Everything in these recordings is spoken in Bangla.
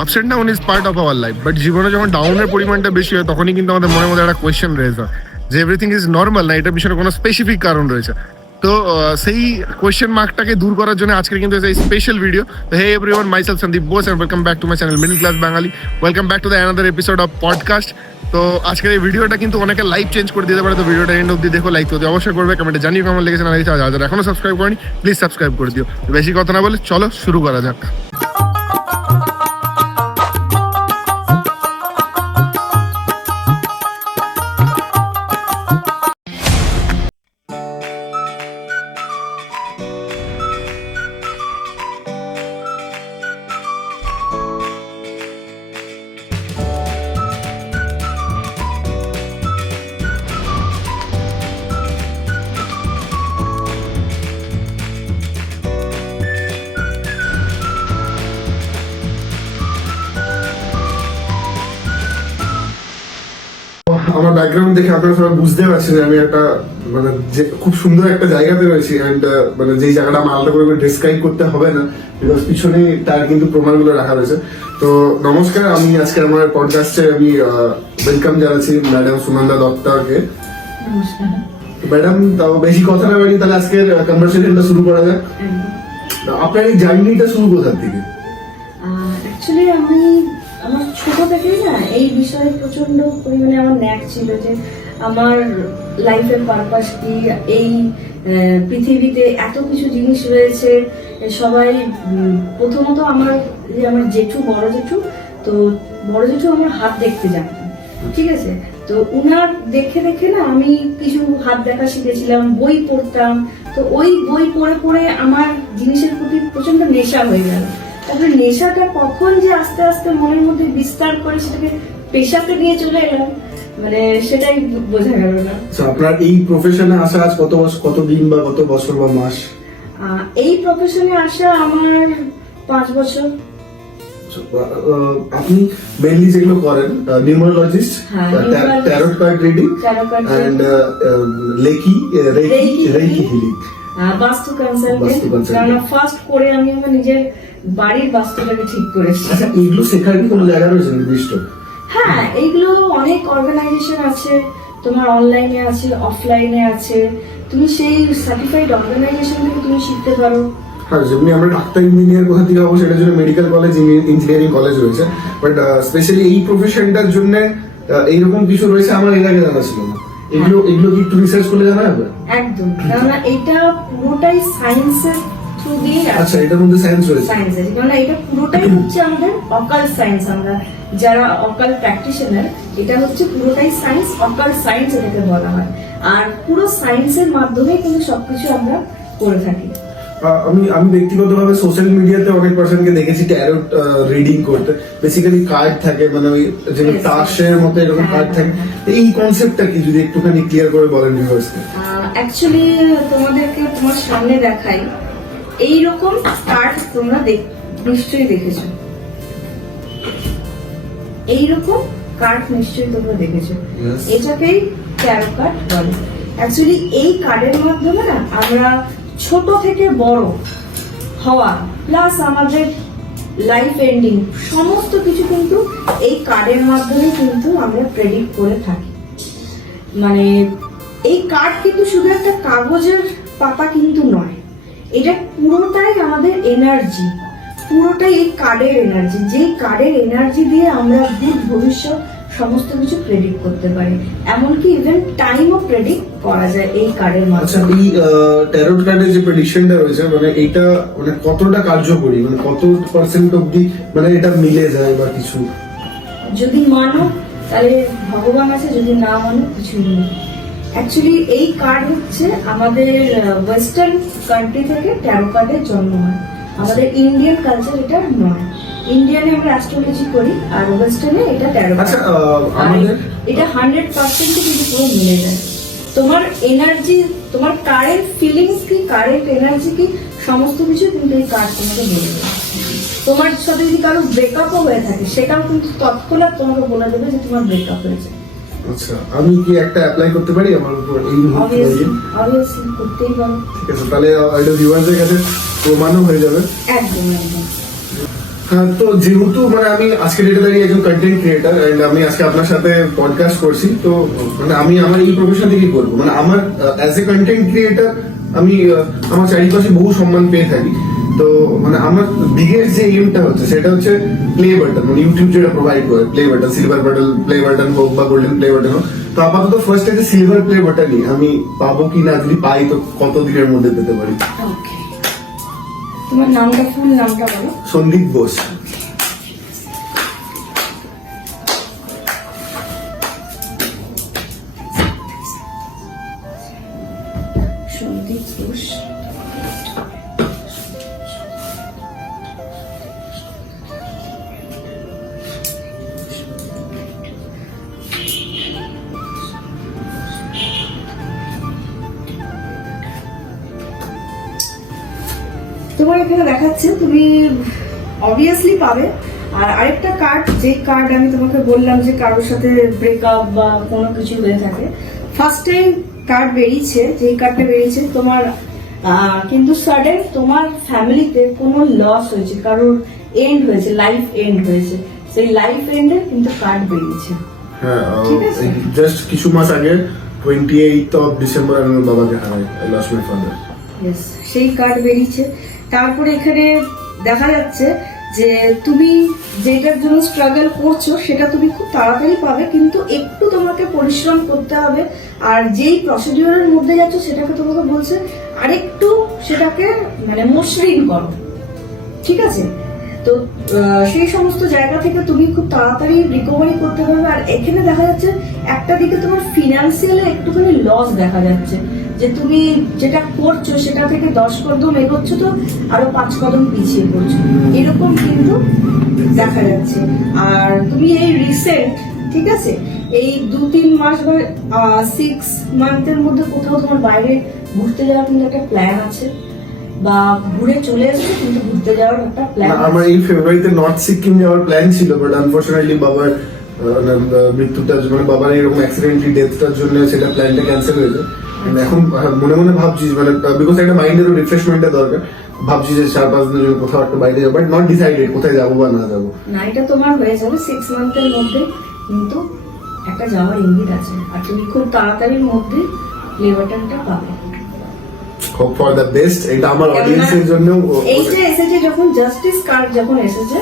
আপস and down is part of our life, but জীবনে যখন ডাউনের পরিমাণটা বেশি হয় তখনই কিন্তু আমাদের মনের মধ্যে একটা কোয়েশ্চেন রেজ হয় যে এভরিথিং ইজ নর্মাল না, এটার পিছনে কোনো স্পেসিফিক কারণ রয়েছে। তো সেই কোয়েশ্চেন মার্কটাকে দূর করার জন্য আজকে কিন্তু এই special video. Hey everyone, myself Sandip Bose and welcome back to my channel middle class Bangali. Welcome back to the another episode of podcast. তো আজকের এই ভিডিওটা কিন্তু অনেকে লাইফ চেঞ্জ করে দিতে পারে, তো ভিডিওটা এন্ড অব্দি দেখো, লাইক করতে অবশ্যই করবে, কমেন্টে জানিয়ে কেমন লেগেছে না লেগেছে। যারা এখনো সাবস্ক্রাইব করেনি প্লিজ সাবস্ক্রাইব করে দিও। বেশি কথা না বলে চলো শুরু করা যাক। আমার ব্যাকগ্রাউন্ড দেখে আপনারা সবাই বুঝতে পারছেন যে আমি একটা মানে যে খুব সুন্দর একটা জায়গাতে রয়েছি, এন্ড মানে যেই জায়গাটা আমার আলাদা করে ডিসক্রাইব করতে হবে না, বিকজ পিছনে তার কিন্তু প্রমাণগুলো রাখা রয়েছে। তো নমস্কার, আমি আজকে আমার পডকাস্টে আমি ওয়েলকাম জানাচ্ছি ম্যাডাম সুনন্দা দত্তাকে। ম্যাডাম, তাও বেশি কথা না বলি, তাহলে আজকের কনভারসেশনটা শুরু করা যাক। আপনার এই জার্নিটা শুরু কোথা থেকে? অ্যাকচুয়ালি আমার ছোট থেকেই না এই বিষয়ে প্রচন্ড পরিমাণে আমার ন্যাক ছিল যে আমার লাইফের পারপাস কি, এই পৃথিবীতে এত কিছু জিনিস রয়েছে। সবাই প্রথমত আমার জেঠু, বড় জেঠু, তো বড় জেঠু আমার হাত দেখতে জানতেন, ঠিক আছে। তো উনার দেখে দেখে না আমি কিছু হাত দেখা শিখেছিলাম, বই পড়তাম। তো ওই বই পড়ে পড়ে আমার জিনিসের প্রতি প্রচন্ড নেশা হয়ে গেল। তারপরে নেশাটা কখন যে আস্তে আস্তে মনের মধ্যে বিস্তার করে সেটাকে পেশাতে নিয়ে চলে এলাম, মানে সেটাই বোঝা গেল না। আপনার এই প্রফেশনে আসা আজ কত দিন বা কত বছর বা মাস? এই প্রফেশনে আসা আমার 5 বছর। আপনি মেইনলি যেগুলো করেন numerologist, tarot card reading and reiki healing, vastu consultant. First করে আমি আমার নিজের বাড়ির বাস্তুটাকে ঠিক করেছি। আচ্ছা, এইগুলো শেখার কি কোনো জায়গা রয়েছে নির্দিষ্ট? হ্যাঁ, এইগুলো অনেক অর্গানাইজেশন আছে, তোমার অনলাইনে আছে, অফলাইনে আছে। তুমি সেই সার্টিফাইড অর্গানাইজেশন থেকে তুমি শিখতে পারো। হ্যাঁ, যেমনি আমরা ডাক্তার ইঞ্জিনিয়ার কোথা থেকে হবো সেটার জন্য মেডিকেল কলেজ, ইঞ্জিনিয়ারিং কলেজ রয়েছে, বাট স্পেশালি এই প্রফেশনটার জন্য এইরকম কিছু রয়েছে আমার এর আগে জানা ছিল না। এগুলো কি একটু রিসার্চ করলে জানা যাবে? একদম, কারণ এটা পুরোটাই সায়েন্সের থ্রু দিয়ে। আচ্ছা, এটার মধ্যে সায়েন্স রয়েছে? সায়েন্সের, কারণ এটা পুরোটাই হচ্ছে আমাদের অকাল্ট সায়েন্স। আমরা যারা অকাল্ট প্র্যাকটিশনার, এটা হচ্ছে পুরোটাই সায়েন্স, অকাল্ট সায়েন্স এটাকে বলা হয়। আর পুরো সায়েন্সের মাধ্যমে কিন্তু সবকিছু আমরা করে থাকি। আমি ব্যক্তিগতভাবে সোশ্যাল মিডিয়াতে অনেক পার্সনকে দেখেছি ট্যারট রিডিং করতে। বেসিক্যালি কার্ড থাকে, মানে ওই যেমন তাসের মতো এরকম কার্ড থাকে। এই কনসেপ্টটা কি যদি একটুখানি ক্লিয়ার করে বলেন ভিউয়ার্সকে? অ্যাকচুয়ালি তোমাদেরকে তোমার সামনে দেখাই, এইরকম কার্ড তোমরা নিশ্চয়ই দেখেছো, এইরকম কার্ড নিশ্চয়ই তোমরা দেখেছো। এটাকেই ট্যারো কার্ড বলে। অ্যাকচুয়ালি এই কার্ডের মাধ্যমে না আমরা ছোট থেকে বড় হওয়া প্লাস আমাদের লাইফ এন্ডিং সমস্ত কিছু কিন্তু এই কার্ডের মাধ্যমে কিন্তু আমরা প্রেডিক্ট করে থাকি। মানে এই কার্ড কিন্তু শুধু একটা কাগজের পাতা কিন্তু নয়, এটা পুরোটাই আমাদের এনার্জি, পুরোটাই এই কার্ডের এনার্জি। যেই কার্ডের এনার্জি দিয়ে আমরা ভূত ভবিষ্যৎ সমস্ত কিছু প্রেডিক্ট করতে পারি, এমনকি ইভেন টাইমও প্রেডিক্ট করা যায় এই কার্ডের মাধ্যমে। আচ্ছা, এই ট্যারট কার্ডের যে প্রেডিকশনটা রয়েছে, মানে এটা মানে কতটা কার্যকরী, মানে কত পার্সেন্ট অবধি মানে এটা মিলে যায় বা কিছু? যদি মানো তাহলে ভগবান আছে, যদি না মানো কিছুই নেই। অ্যাকচুয়ালি এই কার্ড হচ্ছে আমাদের ওয়েস্টার্ন কান্ট্রি থেকে ট্যারো কার্ডের জন্ম হয়। আমাদের ইন্ডিয়ান কালচার এটা নয়। ইন্ডিয়ানে আমরা অ্যাস্ট্রোলজি করি, আর ওয়েস্টার্নে এটা ট্যারো কার্ড। আচ্ছা, আমাদের এটা 100% কিন্তু পুরো মিলে যায়। তোমার এনার্জি, তোমার কারেন্ট ফিলিংস কি, কারেন্ট এনার্জি কি, সমস্ত কিছু কিন্তু এই কার্ড তোমাকে বলে দেবে। তোমার সাথে যদি কারো ব্রেকআপও হয়ে থাকে, সেটাও কিন্তু তৎক্ষণাৎ তোমাকে বলে দেবে যে তোমার ব্রেকআপ হয়েছে। আচ্ছা, আমি কি একটা অ্যাপ্লাই করতে পারি আমার উপর এই মুহূর্তে? অবভিয়াসলি করতেই পারো। ঠিক আছে, তাহলে এটা ভিউয়ারদের কাছে প্রমাণও হয়ে যাবে। একদম একদম। তো যেহেতু মানে আমি আজকে ডেটে দাঁড়িয়ে একজন কন্টেন্ট ক্রিয়েটার এন্ড আমি আজকে আপনার সাথে পডকাস্ট করছি, তো মানে আমি আমার এই প্রফেশন থেকেই করবো, মানে আমার অ্যাজ এ কন্টেন্ট ক্রিয়েটার আমি আমার চারিপাশে বহু সম্মান পেয়ে থাকি। তো মানে আমার বিগেস্ট যে এইমটা হচ্ছে সেটা হচ্ছে প্লে বাটন, মানে ইউটিউব যেটা প্রোভাইড করে play button, silver button play button হোক বা গোল্ডেন প্লে বাটন হোক। তো আপাতত ফার্স্ট যে সিলভার প্লে বাটনই আমি পাবো কি না, যদি পাই তো কত দিনের মধ্যে পেতে পারি? ওকে, তোমার নামটা, ফুল নামটা বলো। সন্দীপ বোস। সন্দীপ ঘোষ। তোমার এখানে দেখাচ্ছে তুমি অবভিয়াসলি পাবে। আর আরেকটা কার্ড, যে কার্ড আমি তোমাকে বললাম যে কারোর সাথে ব্রেকআপ বা কোনো কিছু হয়ে থাকে, ফার্স্ট টাইম কার্ড বেরিয়েছে, যে কার্ডটা বেরিয়েছে তোমার কিন্তু সাডেন তোমার ফ্যামিলিতে কোনো লস হয়েছে, কারোর এন্ড হয়েছে, লাইফ এন্ড হয়েছে, সেই লাইফ এন্ডের কিন্তু কার্ড বেরিয়েছে। হ্যাঁ, ঠিক আছে। জাস্ট কিছু মাস আগে 28th of December আমার বাবাকে হারাই, I lost my father. Yes, সেই কার্ড বেরিয়েছে। তারপরে এখানে দেখা যাচ্ছে যে তুমি যেটার জন্য স্ট্রাগল করছো সেটা তুমি খুব তাড়াতাড়ি পাবে, কিন্তু একটু তোমাকে পরিশ্রম করতে হবে। আর যেই প্রসিডিওরের মধ্যে যাচ্ছ সেটাকে তোমাকে বলছে আরেকটু সেটাকে মানে মসৃণ করো, ঠিক আছে? তো সেই সমস্ত জায়গা থেকে তুমি খুব তাড়াতাড়ি রিকভারি করতে পারবে। আর এখানে দেখা যাচ্ছে একটা দিকে তোমার ফিনান্সিয়ালি একটুখানি লস দেখা যাচ্ছে, যে তুমি যেটা করছো সেটা থেকে 10 কদম এগোচ্ছ তো আরো 5 কদম পিছিয়ে পড়ছো, এরকম কিন্তু দেখা যাচ্ছে। আর তুমি এই রিসেন্ট, ঠিক আছে, এই 2-3 মাস বা 6 মান্থের মধ্যে কোথাও তোমার বাইরে ঘুরতে যাওয়ার কিন্তু একটা প্ল্যান আছে, বা ঘুরে চলে এসেছো কিন্তু ঘুরতে যাওয়ার একটা প্ল্যান। আমার এই ফেব্রুয়ারিতে নর্থ সিকিম যাওয়ার প্ল্যান ছিল, বাট আনফরচুনেটলি বাবার মৃত্যুটার মানে বাবার এরকম অ্যাক্সিডেন্টালি ডেথটার জন্য সেটা প্ল্যানটা ক্যান্সেল হয়েছে। এখন মনে মনে ভাবছি মানে বিকজ একটা মাইন্ডেরও রিফ্রেশমেন্টের দরকার, ভাবছি যে 4-5 দিনের জন্য কোথাও একটা বাইরে যাবো, বাট নট ডিসাইডেড কোথায় যাবো বা না যাবো। না, এটা তোমার হয়ে যাবে 6 মান্থের মধ্যে, কিন্তু একটা যাওয়ার ইঙ্গিত আছে। আর তুমি খুব তাড়াতাড়ির মধ্যে প্লে বাটনটা পাবে। Hope for the best. এটা আমার অডিয়েন্সের জন্য এই যে এসেছে, যখন জাস্টিস কার্ড যখন এসেছে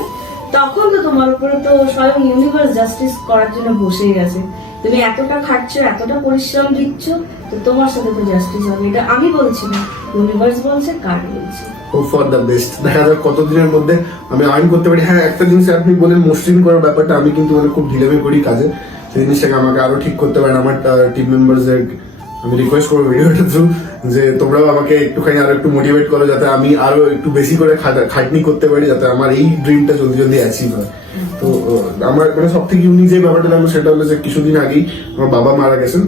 তখন তো তোমার উপরে তো স্বয়ং ইউনিভার্স জাস্টিস করার জন্য বসেই গেছে। তুমি এতটা খাটছো, এতটা পরিশ্রম দিচ্ছ, তো তোমার সাথে তো জাস্টিস হবে। এটা আমি বলছি না, ইউনিভার্স বলছে, কার্ড বলছে। Hope for the best. দেখা যাক কতদিনের মধ্যে আমি আর্ন করতে পারি। হ্যাঁ, একটা জিনিস আপনি বলেন মসৃণ করার ব্যাপারটা, আমি কিন্তু মানে খুব ঢিলেমি করি কাজে, সেই জিনিসটাকে আমাকে আরো ঠিক করতে পারেন। আমার টিম মেম্বারসদের আমি রিকোয়েস্ট করবো ভিডিওটা থ্রু যে তোমরাও আমাকে একটুখানি আরো একটু মোটিভেট করো, যাতে আমি আরো একটু বেশি করে খাটনি করতে পারি, যাতে আমার এই ড্রিমটা জলদি জলদি অ্যাচিভ হয়। তো আমার মানে সব থেকে ইউনিক যে ব্যাপারটা লাগলো সেটা হলো যে কিছুদিন আগেই আমার বাবা মারা গেছেন।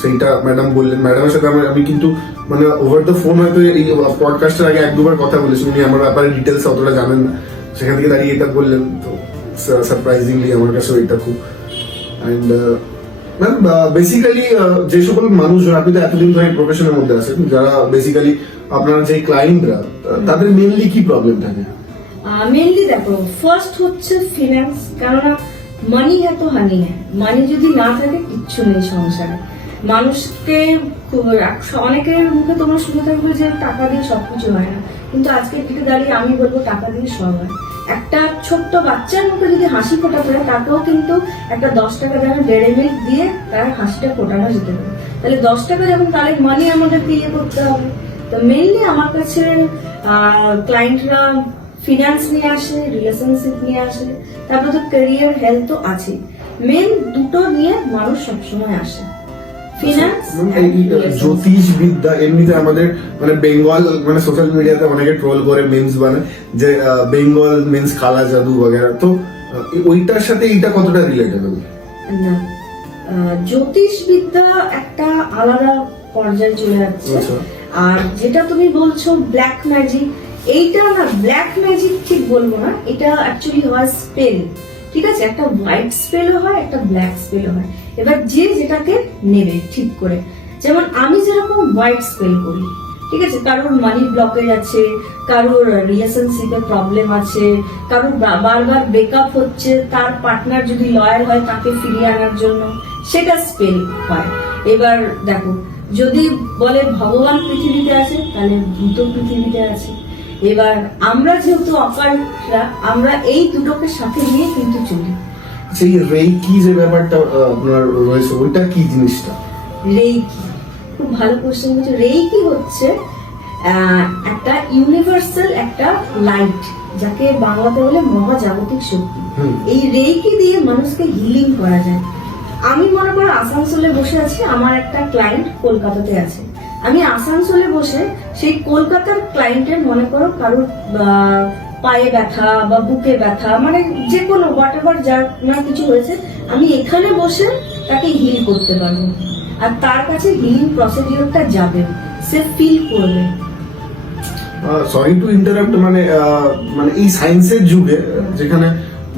সেইটা ম্যাডাম বললেন, ম্যাডামের সাথে আমি কিন্তু মানে ওভার দ্য ফোন হয়তো এই পডকাস্টের আগে 1-2 বার কথা বলেছি, উনি আমার ব্যাপারে ডিটেলস অতটা জানেন না, সেখান থেকে দাঁড়িয়ে এটা বললেন। তো সারপ্রাইজিংলি আমার কাছে এটা খুব অ্যান্ড বেসিক্যালি যে সকল মানুষজন, আপনি তো এতদিন ধরে প্রফেশনের মধ্যে আছেন, যারা বেসিক্যালি আপনার যে ক্লায়েন্টরা, তাদের মেনলি কি প্রবলেম থাকে? মেনলি দেখো, ফার্স্ট হচ্ছে ফিনান্স, কেননা মানি হ্যাঁ তো হানি হ্যাঁ, মানি যদি না থাকে কিচ্ছু নেই সংসারে। মানুষকে অনেকের মুখে তোমরা শুনে থাকবে যে টাকা দিয়ে সবকিছু হয় না, কিন্তু আজকে দিকে দাঁড়িয়ে আমি বলবো টাকা দিয়ে সব হয়। একটা ছোট্ট বাচ্চার মুখে যদি হাসি ফোটা করে, তাকেও কিন্তু একটা 10 টাকা যেন ডেড়ে মিনিট দিয়ে তার হাসিটা ফোটানো যেতে পারে। তাহলে 10 টাকা যখন, তাহলে মানি আমাদেরকে ইয়ে করতে হবে। তো মেনলি আমার কাছে ক্লায়েন্টরা ফিনান্স নিয়ে আসে, রিলেশনশিপ নিয়ে আসে, তারপরে তো ক্যারিয়ার, হেলথ তো আছে। মেন দুটো নিয়ে মানুষ সবসময় আসে, ফিনান্স। জ্যোতিষ বিদ্যা এমনিতে আমাদের মানে বেঙ্গল মানে সোশ্যাল মিডিয়াতে অনেকে ট্রোল করে, মিমস বানায় যে বেঙ্গল মিন্স কালা জাদু বগেরা। তো ওইটার সাথে এইটা কতটা রিলেটেবল? না, জ্যোতিষ বিদ্যা একটা আলাদা পর্যায়ে চলে যাচ্ছে। আর যেটা তুমি বলছো ব্ল্যাক ম্যাজিক, এইটা না ব্ল্যাক ম্যাজিক ঠিক বলবো না, এটা অ্যাকচুয়ালি হয় স্পেল, ঠিক আছে? একটা হোয়াইট স্পেলও হয়, একটা ব্ল্যাক স্পেলও হয়। এবার যে যেটাকে নেবে ঠিক করে, যেমন আমি যেরকম হোয়াইট স্পেল করি, ঠিক আছে, কারোর মানি ব্লকেজ আছে, কারোর রিলেশনশিপে প্রবলেম আছে, কারোর বারবার ব্রেকআপ হচ্ছে, তার পার্টনার যদি লয়াল হয় তাকে ফিরিয়ে আনার জন্য সেটা স্পেল হয়। এবার দেখো, যদি বলে ভগবান পৃথিবীতে আছে তাহলে ভূত পৃথিবীতে আছে। এবার আমরা যেহেতু অকাল্টরা, আমরা এই দুটোকে সাথে নিয়ে কিন্তু চলি। সেই রেইকি যে ব্যাপারটা আপনার রয়েছে, ওইটা কি জিনিসটা? রেইকি খুব ভালো কোশ্চেন হচ্ছে। রেইকি হচ্ছে একটা ইউনিভার্সাল একটা লাইট, যাকে বাংলাতে বলে মহাজাগতিক শক্তি। এই রেইকি দিয়ে মানুষকে হিলিং করা যায়। আমি মনে করো আসানসোলে বসে আছি, আমার একটা ক্লায়েন্ট কলকাতাতে আছে, আমি আসানসোলে বসে সেই কলকাতার ক্লায়েন্টের মনে করো কারোর পায়ে ব্যথা বা বুকে ব্যথা, মানে যে কোনো হোয়াটএভার যার না কিছু হয়েছে, আমি এখানে বসে তাকে হিল করতে পারবো। আর তার কাছে হিলিং প্রসিডিওরটা যাবে, সে ফিল করবে। সরি টু ইন্টারাপ্ট, মানে এই সায়েন্সের যুগে যেখানে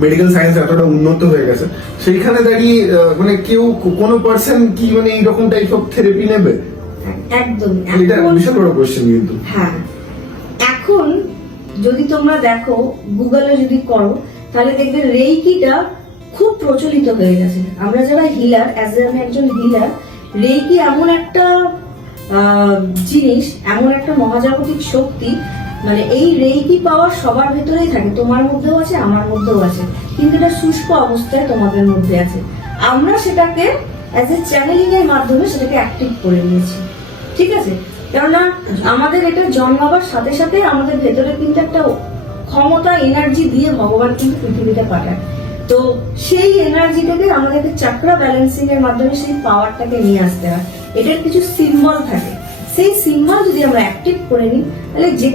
মেডিকেল সায়েন্স এতটা উন্নত হয়ে গেছে, সেইখানে দাঁড়িয়ে মানে কেউ কোনো পার্সন কি মানে এইরকম টাইপ অফ থেরাপি নেবে? একদম, এটা বিশাল বড় কোশ্চেন কিন্তু। হ্যাঁ, এখন যদি তোমরা দেখো গুগলে যদি করো তাহলে দেখবে রেইকিটা খুব প্রচলিত হয়ে গেছে। আমরা যারা হিলার, অ্যাজ আমি একজন হিলার, রেইকি এমন একটা জিনিস, এমন একটা মহাজাগতিক শক্তি, মানে এই রেইকি পাওয়ার সবার ভেতরেই থাকে, তোমার মধ্যেও আছে, আমার মধ্যেও আছে, কিন্তু এটা শুষ্ক অবস্থায় তোমাদের মধ্যে আছে। আমরা সেটাকে অ্যাজ এ চ্যানেলিং এর মাধ্যমে সেটাকে অ্যাক্টিভ করে নিয়েছি, ঠিক আছে? কেননা আমাদের এটা জন্মাবার সাথে সাথে আমাদের ভেতরে কিন্তু একটা ক্ষমতা, এনার্জি দিয়ে ভগবান কিন্তু পৃথিবীতে পাঠায়। তো সেই এনার্জিটাকে আমাদেরকে চাকরা ব্যালেন্সিং এর মাধ্যমে সেই পাওয়ারটাকে নিয়ে আসতে হয়। এটার কিছু সিম্বল থাকে, সেই সিম্বল যদি আমরা অ্যাক্টিভ করে নিই তাহলে যে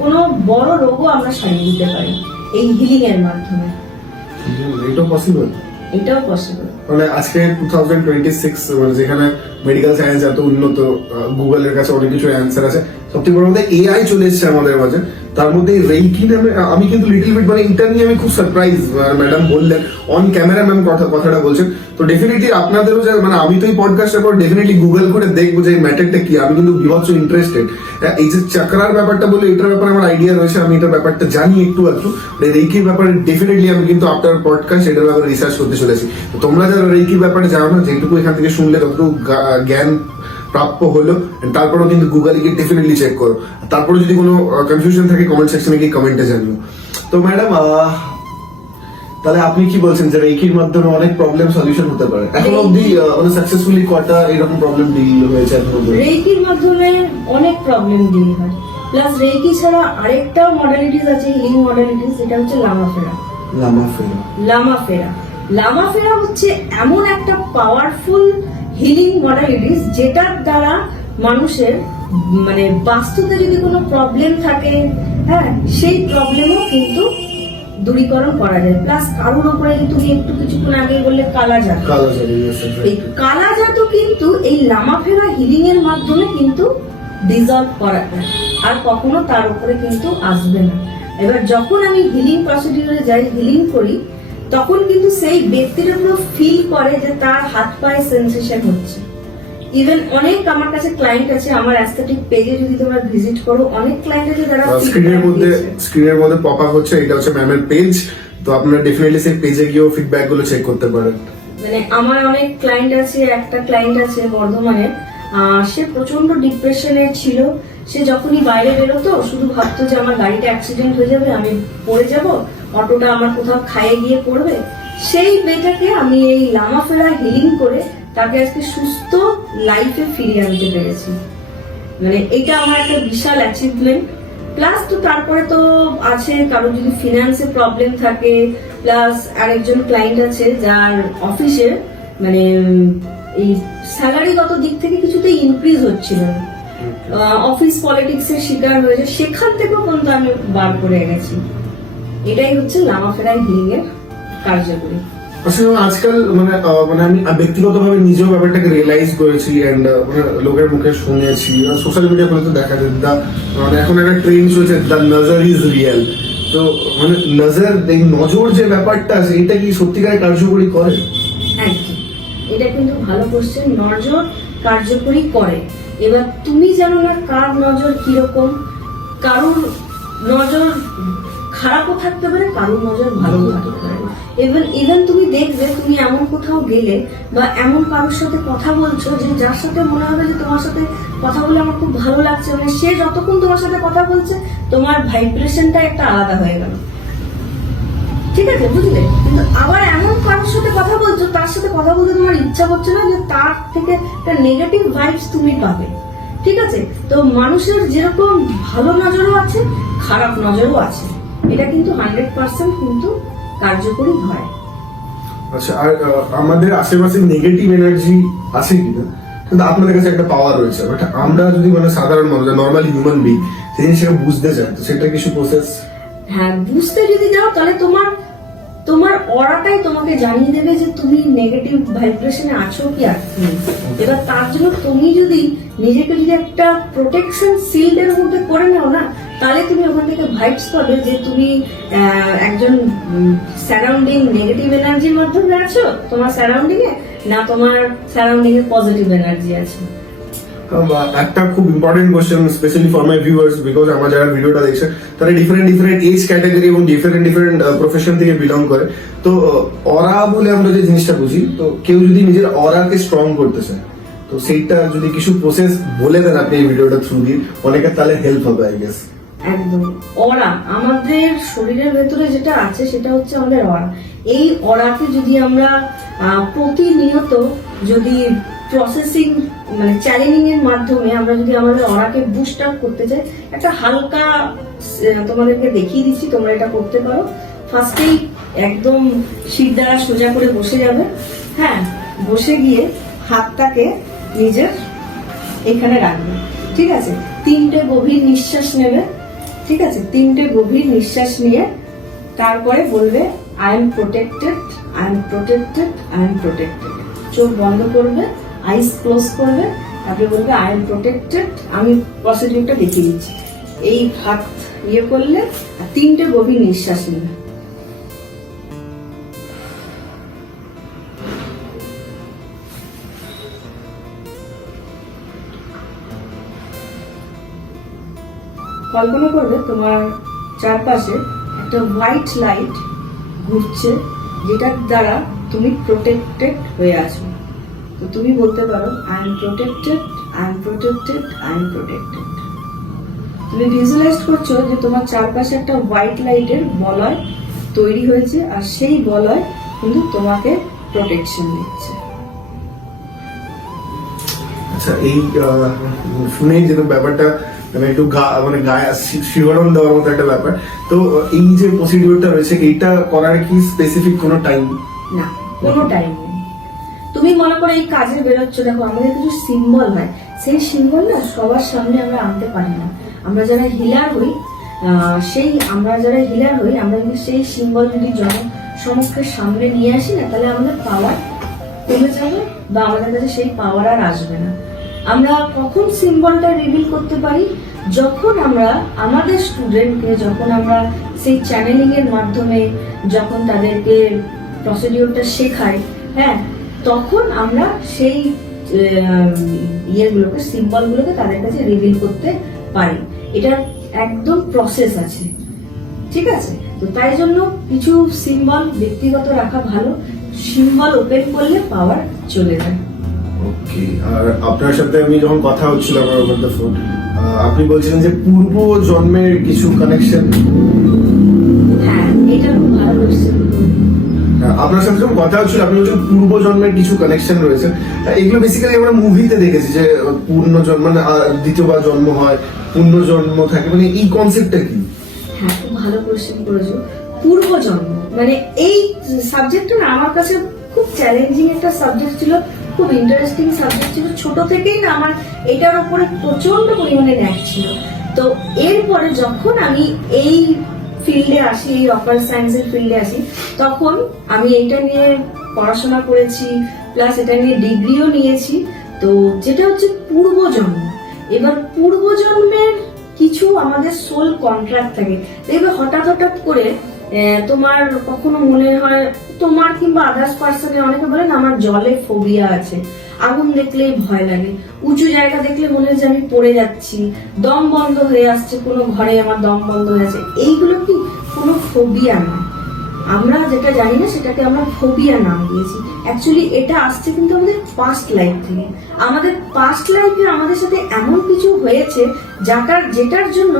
কোনো বড় রোগও আমরা সারিয়ে দিতে পারি এই হিলিং এর মাধ্যমে। এটাও পসিবল? এটাও পসিবল। মানে আজকে 2026, মানে যেখানে মেডিকেল সায়েন্স এত উন্নত, গুগলের কাছে অনেক কিছু অ্যান্সার আছে, সবথেকে বড় কথা এআই চলে এসেছে আমাদের মাঝে, তার মধ্যে রেইকি নামে আমি কিন্তু লিটল বিট মানে এটা নিয়ে আমি খুব সারপ্রাইজ। ম্যাডাম বললেন অন ক্যামেরা, ম্যাম কথাটা বলছেন, তো ডেফিনেটলি আপনাদেরও যে মানে আমি তো এই পডকাস্টের পর ডেফিনেটলি গুগল করে দেখবো যে এই ম্যাটারটা কি। আমি কিন্তু বিভৎস ইন্টারেস্টেড। এই যে চাকরার ব্যাপারটা বলে, এটার ব্যাপারে আমার আইডিয়া রয়েছে, আমি এটার ব্যাপারটা জানি একটু একটু। রেইকির ব্যাপারে ডেফিনেটলি আমি কিন্তু আপনার পডকাস্ট এটার ব্যাপারে রিসার্চ করতে চলেছি। তো তোমরা যারা রেইকির ব্যাপারে জানো না, যেটুকু এখান থেকে শুনলে ততটুকু জ্ঞান প্রাপ্য হলো, তারপরেও কিন্তু গুগলে গিয়ে ডেফিনেটলি চেক করো। তারপরে যদি কোনো কনফিউশন থাকে কমেন্ট সেকশনে গিয়ে কমেন্টে জানিও। তো ম্যাডাম, তাহলে আপনি কি বলছেন যে রেইকির মাধ্যমে অনেক প্রবলেম সলিউশন হতে পারে? এখন অবধি মানে সাকসেসফুলি কটা এরকম প্রবলেম ডিল হয়েছে এখন অবধি? রেইকির মাধ্যমে অনেক প্রবলেম ডিল হয়। প্লাস রেইকি ছাড়া আরেকটা মডালিটিস আছে, হিলিং মডালিটিস, যেটা হচ্ছে লামাফেরা। লামাফেরা হচ্ছে এমন একটা পাওয়ারফুল হিলিং মডালিটিস যেটার দ্বারা মানুষের মানে বাস্তুতে যদি কোনো প্রবলেম থাকে, হ্যাঁ, সেই প্রবলেমও কিন্তু দূরীকরণ করা যায়। প্লাস কারোর উপরে তুমি একটু কিছুক্ষণ আগে বললে কালাজাত, এই কালাজাতও কিন্তু এই লামাফেরা হিলিং এর মাধ্যমে কিন্তু ডিজলভ করা যায়, আর কখনো তার উপরে কিন্তু আসবে না। এবার যখন আমি হিলিং প্রসিডিউরে যাই, হিলিং করি, তখন কিন্তু সেই ব্যক্তির উপর ফিল করে যে তার হাত পায়ে সেন্সেশন হচ্ছে। ইভেন অনেক আমার কাছে ক্লায়েন্ট আছে, আমার অ্যাস্থেটিক পেজে যদি তোমরা ভিজিট করো, অনেক ক্লায়েন্ট আছে যারা স্ক্রিনের মধ্যে পপ আপ হচ্ছে, এটা হচ্ছে ম্যামের পেজ। তো আপনারা ডেফিনেটলি সেই পেজে গিয়েও ফিডব্যাক গুলো চেক করতে পারেন। মানে আমার অনেক ক্লায়েন্ট আছে, একটা ক্লায়েন্ট আছে বর্ধমানে, সে প্রচন্ড ডিপ্রেশনে ছিল। সে যখনই বাইরে বেরোতো শুধু ভাবতো যে আমার গাড়িটা অ্যাক্সিডেন্ট হয়ে যাবে, আমি পড়ে যাব, অটোটা আমার কোথাও খায়ে গিয়ে পড়বে। সেই মেয়েটাকে আমি এই লামাফেরা হিলিং করে তাকে আজকে সুস্থ লাইফে ফিরিয়ে আনতে পেরেছি। মানে এটা আমার একটা বিশাল অ্যাচিভমেন্ট। প্লাস তো তারপরে তো আছে কারো যদি ফিনান্সে প্রবলেম থাকে, প্লাস আরেকজন ক্লায়েন্ট আছে যার অফিসে মানে এই স্যালারিগত দিক থেকে কিছুতেই ইনক্রিজ হচ্ছিল না, অফিস পলিটিক্সের শিকার হয়েছে, সেখান থেকেও কিন্তু আমি বার করে এনেছি। এটাই হচ্ছে লামাফেরা হিলিং এর কার্যকরী। আসলে আজকাল মানে আমি ব্যক্তিগতভাবে নিজেও ব্যাপারটাকে রিয়েলাইজ করেছি, এন্ড মানে লোকের মুখে শুনেছি, সোশ্যাল মিডিয়া গুলো তো দেখা যায়, মানে এখন একটা ট্রেন্ড চলছে, দ্য নজর ইজ রিয়েল। তো মানে নজর, এই নজর যে ব্যাপারটা আছে, এটা কি সত্যিকারে কার্যকরী করে? একদম, এটা কিন্তু ভালো কোশ্চেন। নজর কার্যকরী করে, এবার তুমি জানো না কার নজর কিরকম, কারোর নজর খারাপও থাকতে পারে, কারোর নজর ভালো থাকতে পারে। ইভেন তুমি দেখবে তুমি এমন কোথাও গেলে বা এমন কারোর সাথে কথা বলছো যে যার সাথে মনে হবে যে তোমার সাথে কথা বলে আমার খুব ভালো লাগছে, মানে সে যতক্ষণ তোমার সাথে কথা বলছে তোমার ভাইব্রেশনটা একটা আলাদা হয়ে গেল, ঠিক আছে, বুঝলে? কিন্তু আবার এমন কারোর সাথে কথা বলছো তার সাথে কথা বলতে তোমার ইচ্ছা করছে না, যে তার থেকে একটা নেগেটিভ ভাইবস তুমি পাবে, ঠিক আছে? তো মানুষের যেরকম ভালো নজরও আছে খারাপ নজরও আছে, এটা কিন্তু 100% কিন্তু কার্যকরী হয়। আচ্ছা, আর আমাদের আশেপাশে নেগেটিভ এনার্জি আছে কিনা, কিন্তু আপনাদের কাছে একটা পাওয়ার রয়েছে, বাট আমরা যদি মানে সাধারণ মানুষ, নর্মাল হিউম্যান বিং, সেই জিনিসটাকে বুঝতে চাই, তো সেটা কিছু প্রসেস? হ্যাঁ, বুঝতে যদি যাও তাহলে তোমার অরাটাই তোমাকে জানিয়ে দেবে যে তুমি নেগেটিভ ভাইব্রেশনে আছো কি আছো। এবার তার জন্য তুমি যদি নিজেকে যদি একটা প্রোটেকশন শিল্ডের মধ্যে করে নাও না, তাহলে তুমি ওখান থেকে ভাইবস পাবে যে তুমি একজন সারাউন্ডিং নেগেটিভ এনার্জির মাধ্যমে আছো তোমার সারাউন্ডিং এ, না তোমার সারাউন্ডিং এ পজিটিভ এনার্জি আছে। একটা খুব important question specially for my viewers, because আমার যারা ভিডিওটা দেখছে তারা ডিফারেন্ট এজ ক্যাটাগরি এবং ডিফারেন্ট প্রফেশন থেকে বিলং করে। তো অরা বলে আমরা যে জিনিসটা বুঝি, তো কেউ যদি নিজের অরাকে স্ট্রং করতে চায়, তো সেইটা যদি কিছু প্রসেস বলে দেন আপনি এই ভিডিওটা থ্রু দিয়ে, অনেকের তাহলে হেল্প হবে আই গেস। একদম, অরা আমাদের শরীরের ভেতরে যেটা আছে সেটা হচ্ছে আমাদের অরা। এই অরাকে যদি আমরা প্রতিনিয়ত যদি প্রসেসিং মানে চ্যানেলিং এর মাধ্যমে আমরা যদি আমাদের অরাকে বুস্ট আপ করতে চাই, একটা হালকা তোমাদেরকে দেখিয়ে দিচ্ছি, তোমরা এটা করতে পারো। ফার্স্টেই একদম সিট দ্বারা সোজা করে বসে যাবে, হ্যাঁ, বসে গিয়ে হাতটাকে নিজের এখানে রাখবে, ঠিক আছে? 3টে গভীর নিঃশ্বাস নেবে, ঠিক আছে? 3টে গভীর নিঃশ্বাস নিয়ে তারপরে বলবে I am protected, I am protected, I am protected. চোখ বন্ধ করবে, আইস ক্লোজ করবে, তারপরে বলবে আই এম প্রোটেক্টেড। আমি প্রসিডিউরটা দেখিয়ে দিচ্ছি। এই হাত ইয়ে করলে আর 3টে গভীর নিঃশ্বাস নেবে। কল্পনা করবে তোমার চারপাশে একটা হোয়াইট লাইট ঘুরছে, যেটার দ্বারা তুমি প্রোটেক্টেড হয়ে আছো। তো তুমি বলতে পারো I am protected, I am protected, I am protected. তুমি ভিজুয়ালাইজ করছো যে তোমার চারপাশে একটা হোয়াইট লাইটের বলয় তৈরি হয়েছে, আর সেই বলয় কিন্তু তোমাকে প্রোটেকশন দিচ্ছে। আচ্ছা, এই শুনে যেটা ব্যাপারটা মানে একটু মানে গায়ে শিহরণ দেওয়ার মতো একটা ব্যাপার। তো এই যে প্রসিডিউরটা রয়েছে, এইটা করার কি স্পেসিফিক কোনো টাইম? না, কোনো টাইম নেই। তুমি মনে করো এই কাজে বেরোচ্ছ, দেখো আমাদের কিছু সিম্বল হয়, সেই সিম্বল না সবার সামনে আমরা আনতে পারি না। আমরা যারা হিলার হই আমরা যদি সেই সিম্বল যদি জনসমক্ষের সামনে নিয়ে আসি না, তাহলে আমাদের পাওয়ার কমে যাবে বা আমাদের কাছে সেই পাওয়ার আর আসবে না। আমরা কখন সিম্বলটা রিভিল করতে পারি? যখন আমরা আমাদের স্টুডেন্টকে, যখন আমরা সেই চ্যানেলিং এর মাধ্যমে যখন তাদেরকে প্রসিডিউরটা শেখাই, হ্যাঁ, তখন আমরা সেই ইয়েগুলোকে, সিম্বলগুলোকে তাদের কাছে রিভিল করতে পারি। এটা একদম প্রসেস আছে, ঠিক আছে? তো তাই জন্য কিছু সিম্বল ব্যক্তিগত রাখা ভালো, সিম্বল ওপেন করলে পাওয়ার চলে যায়। ওকে, আর আপনার সাথে আমি যখন কথা হচ্ছিল আমার ওভার দ্য ফোন, আপনি বলছিলেন যে পূর্ব জন্মের কিছু কানেকশন। হ্যাঁ, এটা খুব ভালো কোশ্চেন। আপনার সাথে যখন কথা হচ্ছিল আপনি বলছেন পূর্ব জন্মের কিছু কানেকশন রয়েছে। এগুলো বেসিক্যালি আমরা মুভিতে দেখেছি যে পূর্ণ জন্ম মানে দ্বিতীয়বার জন্ম হয়, পূর্ণ জন্ম থাকে, মানে এই কনসেপ্টটা কি? হ্যাঁ, খুব ভালো কোশ্চেন করেছো। পূর্বজন্ম মানে এই সাবজেক্টটা না আমার কাছে খুব চ্যালেঞ্জিং একটা সাবজেক্ট ছিল, খুব ইন্টারেস্টিং সাবজেক্ট ছিল। ছোট থেকেই না আমার এটার উপরে প্রচন্ড পরিমাণে ন্যাক ছিল। তো এরপরে যখন আমি এই ফিল্ডে আসি, এই অপার সায়েন্সের ফিল্ডে আসি, তখন আমি এটা নিয়ে পড়াশোনা করেছি, প্লাস এটা নিয়ে ডিগ্রিও নিয়েছি। তো যেটা হচ্ছে পূর্বজন্ম। এবার পূর্বজন্মের কিছু আমাদের সোল কন্ট্রাক্ট থাকে। এবার হঠাৎ করে তোমার কখনো মনে হয়, তোমার কিংবা আদার্স পার্সনের, অনেকে বলেন আমার জলে ফোবিয়া আছে, আগুন দেখলেই ভয় লাগে, উঁচু জায়গা দেখলে মনে হয় যে আমি পড়ে যাচ্ছি, দম বন্ধ হয়ে আসছে, কোনো ঘরে আমার দম বন্ধ হয়ে আছে, এইগুলো কি কোনো ফোবিয়া নয়। আমরা যেটা জানি না সেটাকে আমরা ফোবিয়া নাম দিয়েছি। অ্যাকচুয়ালি এটা আসছে কিন্তু আমাদের পাস্ট লাইফ থেকে। আমাদের পাস্ট লাইফে আমাদের সাথে এমন কিছু হয়েছে যেটার জন্য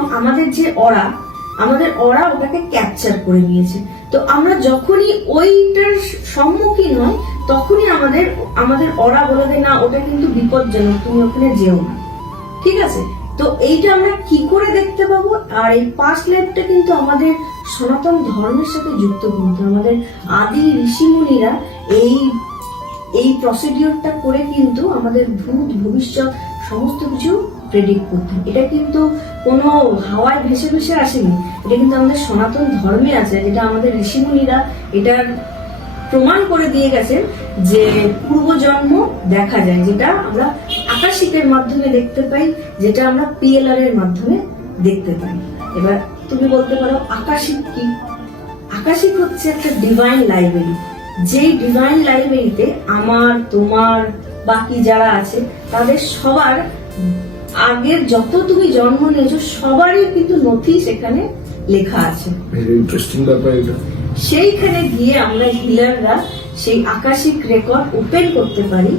আমাদের অরা ওটাকে ক্যাপচার করে নিয়েছে। তো আমরা যখনই ওইটার সম্মুখীন হই তখনই আমাদের অরা বলে দেয় না ওটা কিন্তু বিপজ্জনক, তুমি ওখানে যেও না। ঠিক আছে, তো এইটা আমরা কি করে দেখতে পাবো? আর এই পাস্ট লাইফটা কিন্তু আমাদের সনাতন ধর্মের সাথে যুক্ত, কিন্তু আমাদের আদি ঋষিমুনিরা এই প্রসিডিওরটা করে কিন্তু আমাদের ভূত ভবিষ্যৎ সমস্ত কিছু প্রেডিক্ট করতেন। এটা কিন্তু কোনো হাওয়ায় ভেসে ভেসে আসেনি, এটা কিন্তু আমাদের সনাতন ধর্মে আছে, যেটা আমাদের ঋষিমুনিরা এটার প্রমাণ করে দিয়ে গেছেন যে পূর্বজন্ম দেখা যায়, যেটা আমরা আকাশিকের মাধ্যমে দেখতে পাই, যেটা আমরা পিএলআর এর মাধ্যমে দেখতে পাই। এবার তুমি বলতে পারো আকাশিক কি? আকাশিক হচ্ছে একটা ডিভাইন লাইব্রেরি, যেই ডিভাইন লাইব্রেরিতে আমার, তোমার, বাকি যারা আছে তাদের সবার আগের যত তুমি জন্ম নিয়েছো সবারই কিন্তু নথি সেখানে লেখা আছে। ভেরি ইন্টারেস্টিং ব্যাপার এটা। সেইখানে গিয়ে আমরা হিলাররা সেই আকাশিক রেকর্ড ওপেন করতে পারি,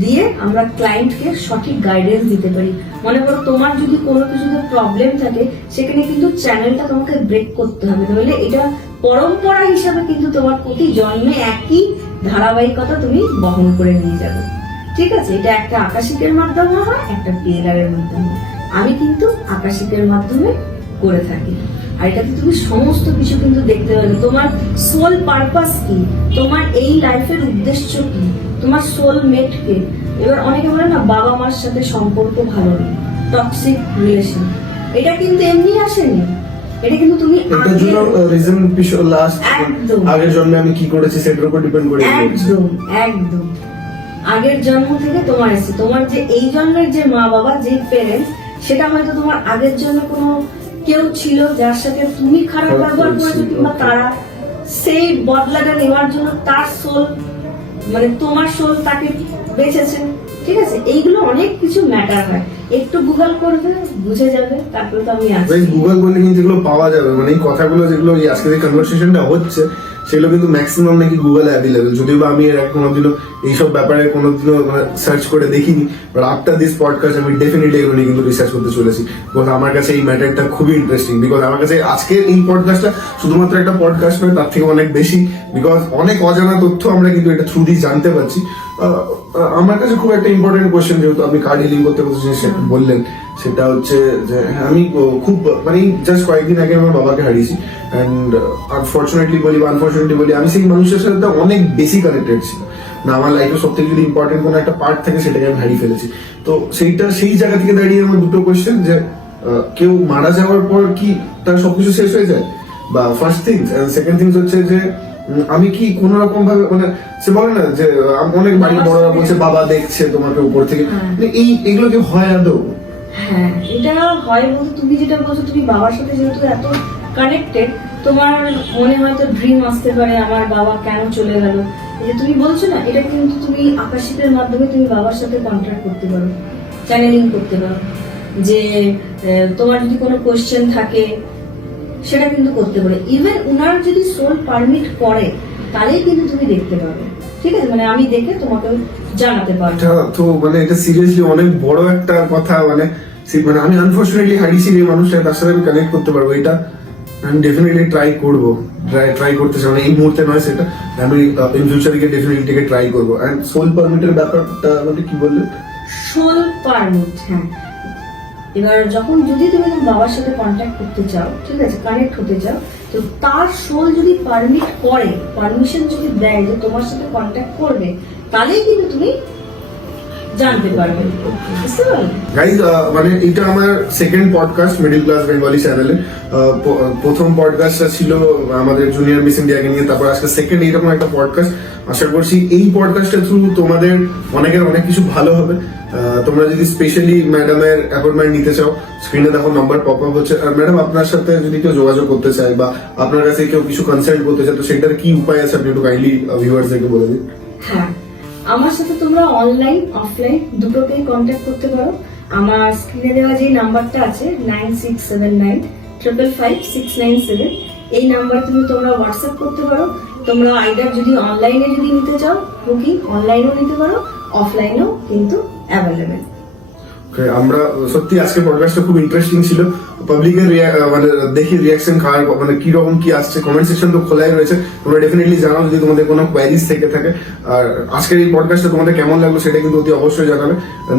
দিয়ে আমরা ক্লায়েন্টকে সঠিক গাইডেন্স দিতে পারি। মনে করো তোমার যদি কোনো কিছুতে প্রবলেম থাকে, সেখানে কিন্তু চ্যানেলটা তোমাকে ব্রেক করতে হবে, নইলে এটা পরম্পরা হিসাবে কিন্তু তোমার প্রতি জন্মে একই ধারাবাহিকতা তুমি বহন করে নিয়ে যাবে। ঠিক আছে, এটা একটা আকাশিকের মাধ্যমে হয়, একটা পিএলআর এর মাধ্যমে হয়। আমি কিন্তু আকাশিকের মাধ্যমে করে থাকি। আর এটাতে তুমি সমস্ত কিছু কিন্তু দেখতে পাবে, তোমার সোল পারপাস কি, তোমার এই লাইফের উদ্দেশ্য কি, তোমার সোল মেট কে। এবার অনেকে বলে না বাবা মার সাথে সম্পর্ক ভালো নেই, টক্সিক রিলেশন, এটা কিন্তু এমনি আসেনি, এটা কিন্তু তুমি এটার জন্য রিজন লাস্ট একদম আগের জন্মে আমি কি করেছি সেটার উপর ডিপেন্ড করে একদম একদম আগের জন্ম থেকে তোমার এসে তোমার যে এই জন্মের যে মা বাবা, যে প্যারেন্টস, সেটা হয়তো তোমার আগের জন্মে কোনো কেউ ছিল যার সাথে তুমি খারাপ ব্যবহার করেছো, কিংবা তারা সেই বদলাটা নেওয়ার জন্য তার সোল, মানে তোমার সোল তাকে বেঁচেছে। ঠিক আছে, এইগুলো অনেক কিছু ম্যাটার হয়, একটু গুগল করবে বুঝে যাবে। তারপরে তো আমি আছি, গুগল করলে কিন্তু এগুলো পাওয়া যাবে, মানে এই কথাগুলো যেগুলো এই আজকের এই কনভারসেশনটা হচ্ছে সেগুলো কিন্তু ম্যাক্সিমাম নাকি গুগলে অ্যাভেলেবেল, যদিও বা আমি এর আগে কোনোদিনও এইসব ব্যাপারে কোনোদিনও সার্চ করে দেখিনি, বাট আফটার দিস পডকাস্ট আমি ডেফিনেটলি এগুলো নিয়ে কিন্তু রিসার্চ করতে চলেছি। বিকজ আমার কাছে এই ম্যাটারটা খুবই ইন্টারেস্টিং, বিকজ আমার কাছে আজকের এই পডকাস্টটা শুধুমাত্র একটা পডকাস্ট নয়, তার থেকে অনেক বেশি, বিকজ অনেক অজানা তথ্য আমরা কিন্তু এটা থ্রু দিয়ে জানতে পারছি। আমার কাছে খুব একটা ইম্পর্টেন্ট কোয়েশ্চেন, যেহেতু আপনি কার্ড হিলিং করতে বললেন, সেটা হচ্ছে যে আমি খুব মানে জাস্ট কয়েকদিন আগে আমার বাবাকে হারিয়েছি, অ্যান্ড আনফর্চুনেটলি বলি আমি সেই মানুষের সাথে অনেক বেশি কানেক্টেড ছিল না। আমার লাইফে সব থেকে যদি ইম্পর্টেন্ট কোনো একটা পার্ট থাকে সেটাকে আমি হারিয়ে ফেলেছি। তো সেই জায়গা থেকে দাঁড়িয়ে আমার দুটো কোয়েশ্চেন, যে কেউ মারা যাওয়ার পর কি তার সবকিছু শেষ হয়ে যায়, বা ফার্স্ট থিংস, সেকেন্ড থিংস হচ্ছে যে আমি কি কোন রকম ভাবে, মানে সে বলে না যে অনেক বাড়ির বড়রা বলছে বাবা দেখছে তোমাকে উপর থেকে, এইগুলো কি হয় আদৌ? হ্যাঁ, এটা হয় বলতে তুমি যেটা বলছো, তুমি বাবার সাথে যেহেতু এত কানেক্টেড, তোমার মনে হয়তো ড্রিম আসতে পারে আমার বাবা কেন চলে গেল। এই যে তুমি বলছো না, এটা কিন্তু তুমি আকাশিকের মাধ্যমে তুমি বাবার সাথে কন্ট্যাক্ট করতে পারো, চ্যানেলিং করতে পারো, যে তোমার যদি কোনো কোয়েশ্চেন থাকে সেটা কিন্তু করতে পারো। ইভেন উনার যদি সোল পারমিট করে তাহলেই কিন্তু তুমি দেখতে পাবে। ঠিক আছে, মানে আমি দেখে তোমাকে জানাতে পারবো। তো মানে এটা সিরিয়াসলি অনেক বড় একটা কথা, মানে আমি আনফর্চুনেটলি হারিয়েছি এই মানুষটা, তার সাথে আমি কানেক্ট করতে পারবো, এটা আমি ডেফিনেটলি ট্রাই করতে চাই, মানে এই মুহূর্তে নয়, সেটা আমি ইন ফিউচারে ডেফিনেটলি ট্রাই করবো। এন্ড সোল পারমিটের ব্যাপারটা মানে কি বললে? সোল পারমিট, হ্যাঁ। এবার যদি তুমি তোমার বাবার সাথে কন্ট্যাক্ট করতে চাও, ঠিক আছে, কানেক্ট হতে চাও, তো তার সোল যদি পারমিট করে, পারমিশন যদি দেয় যে তোমার সাথে কন্ট্যাক্ট করবে, তাহলেই কিন্তু তুমি জানতে পারবে। বুঝতে পারলে? গাইজ, মানে এটা আমার second podcast middle class Bengali চ্যানেলে। প্রথম পডকাস্টটা ছিল আমাদের জুনিয়র মিস ইন্ডিয়াকে নিয়ে, তারপর আজকে সেকেন্ড এইরকম একটা পডকাস্ট। আশা করছি এই পডকাস্টের থ্রু তোমাদের অনেকের অনেক কিছু ভালো হবে। তোমরা যদি স্পেশালি ম্যাডামের অ্যাপয়েন্টমেন্ট নিতে চাও, স্ক্রিনে দেখো নাম্বার পপ আপ হচ্ছে। আর ম্যাডাম আপনার সাথে যদি কেউ যোগাযোগ করতে চায় বা আপনার কাছে কেউ কিছু কনসাল্ট করতে চায়, তো সেটার কি উপায় আছে আপনি একটু কাইন্ডলি ভিউয়ার্সদেরকে বলে দিন। হ্যাঁ, আমার সাথে তোমরা অনলাইন অফলাইন দুটোতেই কন্ট্যাক্ট করতে পারো। আমার স্ক্রিনে দেওয়া যে নাম্বারটা আছে 9679555697, এই নাম্বারে তোমরা হোয়াটসঅ্যাপ করতে পারো। তোমরা আইদার যদি অনলাইনে যদি নিতে চাও বুকিং, অনলাইনেও নিতে পারো, অফলাইনেও কিন্তু অ্যাভেলেবেল। Okay, আমরা সত্যি আজকে পডকাস্টটা খুব ইন্টারেস্টিং ছিল। পাবলিকের মানে দেখি রিয়াকশন কার মানে কি রকম কি আসছে, কমেন্ট সেকশন তো খোলাই রয়েছে, তোমরা ডেফিনেটলি জানাও যদি তোমাদের কোনো কোয়ারিজ থেকে থাকে। আর আজকের এই পডকাস্টটা তোমাদের কেমন লাগলো সেটা কিন্তু অতি অবশ্যই জানাবে।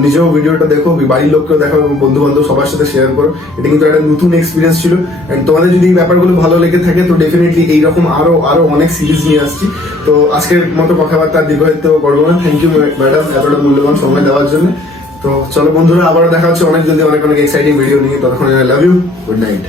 নিজেও ভিডিওটা দেখো, বাড়ির লোককেও দেখাও এবং বন্ধু বান্ধব সবার সাথে শেয়ার করো। এটা কিন্তু একটা নতুন এক্সপিরিয়েন্স ছিল। এন্ড তোমাদের যদি এই ব্যাপারগুলো ভালো লেগে থাকে তো ডেফিনেটলি এইরকম আরো অনেক সিরিজ নিয়ে আসছি। তো আজকের মতো কথাবার্তা দীর্ঘায়িত করবো না। থ্যাংক ইউ ম্যাডাম এতটা মূল্যবান সময় দেওয়ার জন্য। তো চলো বন্ধুরা, আবার দেখা হচ্ছে অনেক জলদি অনেক এক্সাইটিং ভিডিও নিয়ে। ততক্ষণ লাভ ইউ, গুড নাইট।